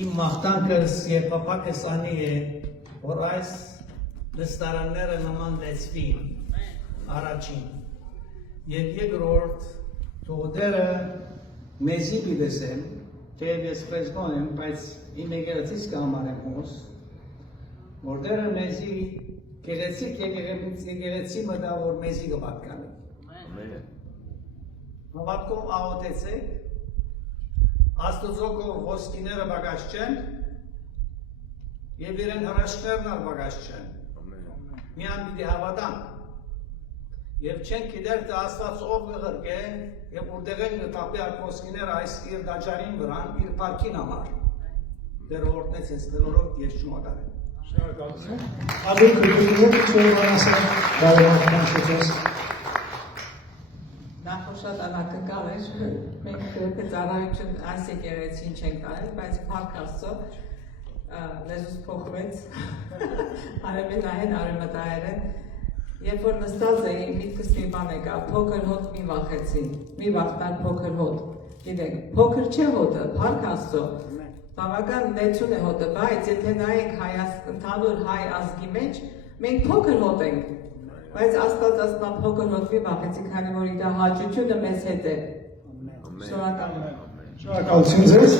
Իմ մաղթանքս եւ փափակս անի է, որ այս նստարանները նման լեցվին առաջին եւ երկրորդ թողերը մեզի բիդեսեն թեև ես պրեսբոն եմ, բայց իմ եկեղեցիս կհամարեմ հոս, որ դերը մեզի գեղեցիկ եկեղեցի մտա, որ մեզի կպատկանի։ Հավատքով աղոթեցեք, Աստուծոքով ոսկիները բագաշ չեն և իրեն հրաշքներն ալ բագաշ չեն։ Միան պիտի հավատանք և չեն գիտեր թե Աստված ով կղրկե և ուրդեղեն կտապի ալ ոսկիները այս իր դաջարին վրան իր պարքին համար։ Դեր օրտնեց ես դրորով ես չումատար եմ։ Շնորհակալություն։ Ալիք քրկուղով չորվանասը բարևական շուտես։ Նախորդ անակնկալ էր, մենք ծառայություն այս եկեղեցին չենք կարել, բայց փառք Աստծո լեզուս փոխվեց, արևեն նայեն արևմտահայերեն, երբ որ նստած էի, միտքս մի բան եկավ, փոքր հոտ մի վախեցի, մի վախտար փոքր հոտ, գիտեք, փոքր չէ հոտը, փառք Աստծո, բավական լեցուն է հոտը, բայց եթե նայենք ընդհանուր հայ ազգի մեջ, մենք փոքր հոտ ենք, բայց Աստված ասում փոքր հոտ մի վախեցի, քանի որ իր հաճությունը մեզ հետ է։ Շնորհակալ եմ։ Շնորհակալություն ձեզ։